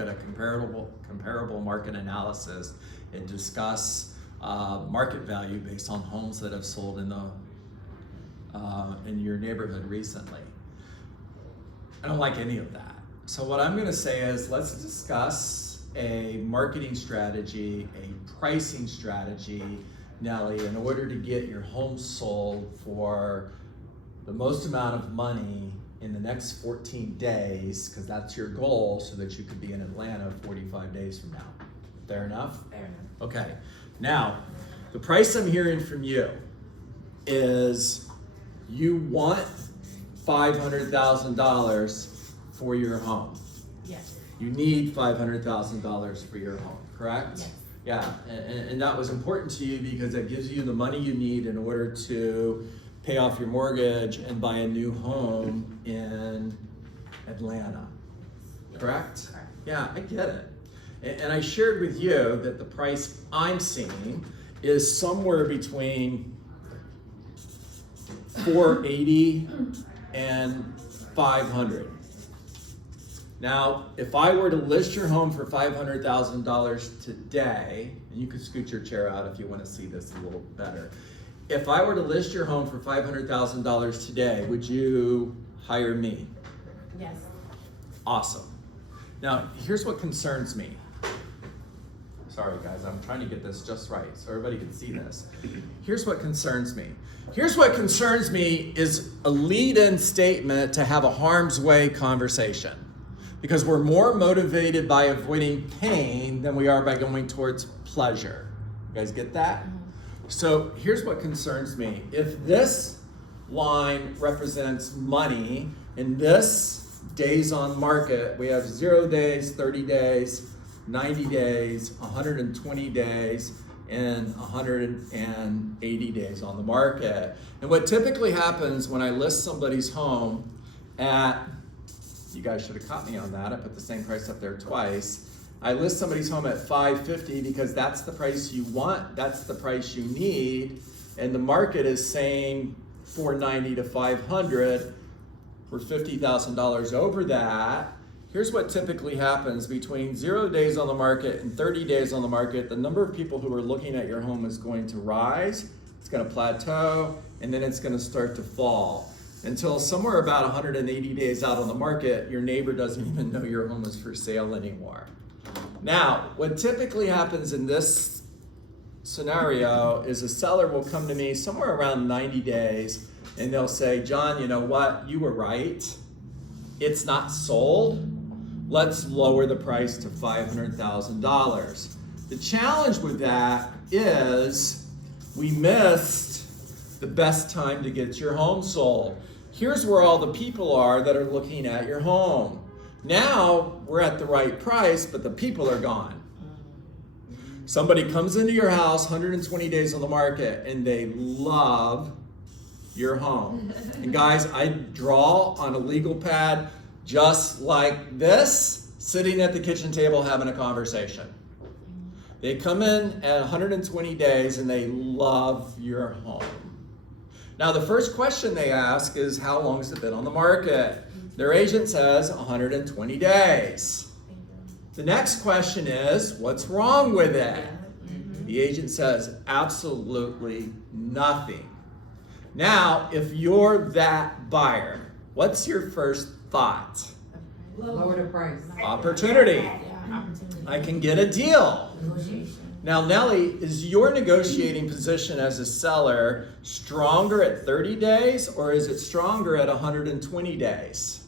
at a comparable market analysis and discuss market value based on homes that have sold in your neighborhood recently. I don't like any of that. So what I'm going to say is, let's discuss a marketing strategy, a pricing strategy, Nellie, in order to get your home sold for the most amount of money in the next 14 days, because that's your goal, so that you could be in Atlanta 45 days from now. Fair enough? Fair enough. Okay. Now, the price I'm hearing from you is you want $500,000 for your home. Yes. You need $500,000 for your home, correct? Yes. Yeah, and that was important to you because it gives you the money you need in order to pay off your mortgage and buy a new home in Atlanta, correct? Correct. Yeah, I get it. And I shared with you that the price I'm seeing is somewhere between $480 and $500. Now, if I were to list your home for $500,000 today, and you can scoot your chair out if you want to see this a little better. If I were to list your home for $500,000 today, would you hire me? Yes. Awesome. Now, here's what concerns me. Sorry guys, I'm trying to get this just right so everybody can see this. Here's what concerns me. Here's what concerns me is a lead-in statement to have a harm's way conversation. Because we're more motivated by avoiding pain than we are by going towards pleasure. You guys get that? So here's what concerns me. If this line represents money, in this days on market, we have 0 days, 30 days, 90 days, 120 days, and 180 days on the market. And what typically happens when I list somebody's home at, you guys should have caught me on that, I put the same price up there twice. I list somebody's home at $550 because that's the price you want, that's the price you need, and the market is saying $490 to $500. We're $50,000 over that. Here's what typically happens between 0 days on the market and 30 days on the market. The number of people who are looking at your home is going to rise, it's going to plateau, and then it's going to start to fall. Until somewhere about 180 days out on the market, your neighbor doesn't even know your home is for sale anymore. Now, what typically happens in this scenario is a seller will come to me somewhere around 90 days and they'll say, John, you know what? You were right. It's not sold. Let's lower the price to $500,000. The challenge with that is we missed the best time to get your home sold. Here's where all the people are that are looking at your home. Now we're at the right price, but the people are gone. Somebody comes into your house, 120 days on the market, and they love your home. And guys, I draw on a legal pad just like this, sitting at the kitchen table having a conversation. They come in at 120 days and they love your home. Now, the first question they ask is, how long has it been on the market? Their agent says 120 days. The next question is, what's wrong with it? The agent says, absolutely nothing. Now, if you're that buyer, what's your first thought? Lower the price. Opportunity. I can get a deal. Negotiation. Now, Nellie, is your negotiating position as a seller stronger at 30 days or is it stronger at 120 days?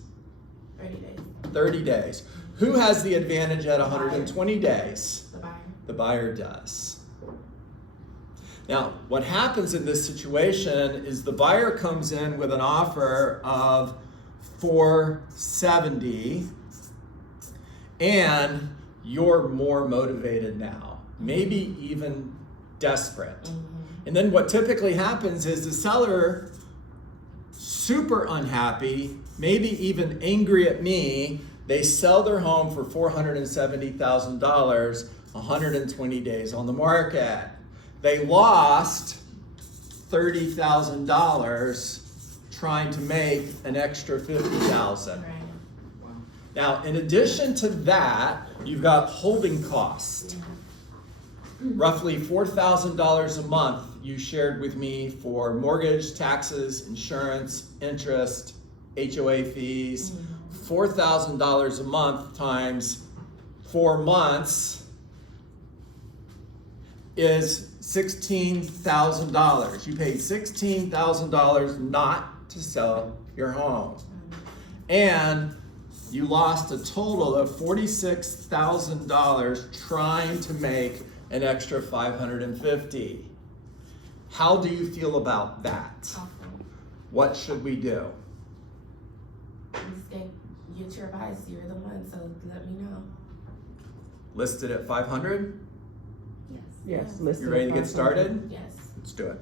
30 days. 30 days. Who has the advantage at 120 days? The buyer. The buyer does. Now, what happens in this situation is the buyer comes in with an offer of $470 and you're more motivated now. Maybe even desperate. And then what typically happens is the seller, super unhappy, maybe even angry at me, they sell their home for $470,000, 120 days on the market. They lost $30,000 trying to make an extra $50,000. Right. Now, in addition to that, You've got holding cost. Roughly $4,000 a month you shared with me for mortgage, taxes, insurance, interest, HOA fees. $4,000 a month times 4 months is $16,000. You paid $16,000 not to sell your home. And you lost a total of $46,000 trying to make an extra $550. How do you feel about that? Awful. What should we do? Just get your advice. You're the one, so let me know. Listed at 500? Yes. You ready to get started? Yes. Let's do it.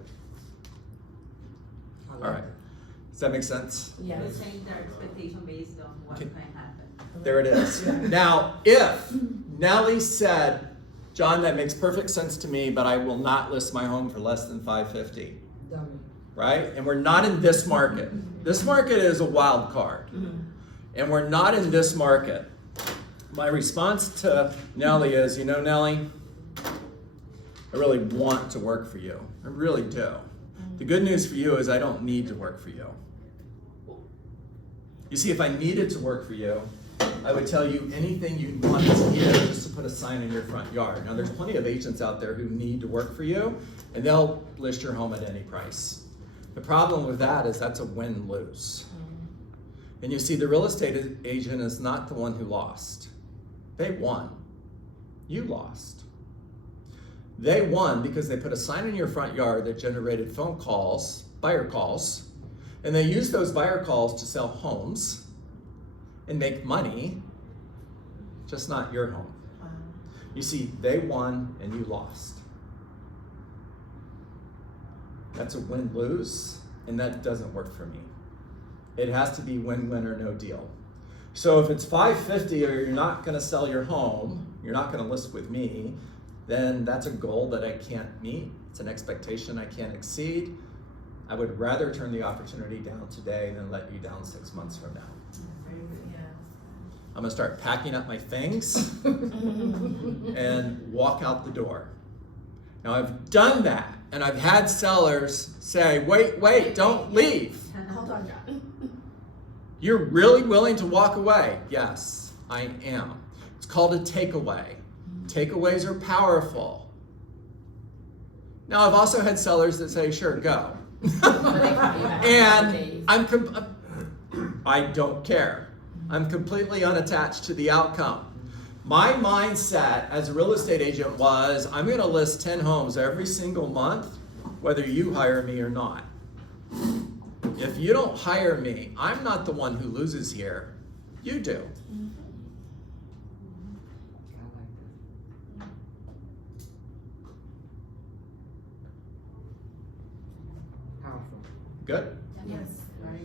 I All like right. Does that make sense? Yes. We're saying their expectation based on what Okay. can happen. There it is. Now, if Nellie said, John, that makes perfect sense to me, but I will not list my home for less than $550, Dummy. right? And we're not in this market. This market is a wild card. And we're not in this market. My response to Nellie is, you know, Nellie, I really want to work for you. I really do. The good news for you is I don't need to work for you. You see, if I needed to work for you, I would tell you anything you wanted to hear just to put a sign in your front yard. Now, there's plenty of agents out there who need to work for you, and they'll list your home at any price. The problem with that is that's a win-lose. And you see, the real estate agent is not the one who lost. They won. You lost. They won because they put a sign in your front yard that generated phone calls, buyer calls, and they used those buyer calls to sell homes and make money, just not your home. Wow. You see, they won and you lost. That's a win-lose, and that doesn't work for me. It has to be win-win or no deal. So if it's $550 or you're not gonna sell your home, you're not gonna list with me, then that's a goal that I can't meet. It's an expectation I can't exceed. I would rather turn the opportunity down today than let you down 6 months from now. I'm gonna start packing up my things and walk out the door. Now I've done that, and I've had sellers say, wait, don't leave. Hold on, John. You're really willing to walk away? Yes, I am. It's called a takeaway. Takeaways are powerful. Now I've also had sellers that say, sure, go. And I don't care. I'm completely unattached to the outcome. My mindset as a real estate agent was, I'm gonna list 10 homes every single month, whether you hire me or not. If you don't hire me, I'm not the one who loses here. You do. I like that. Powerful. Good?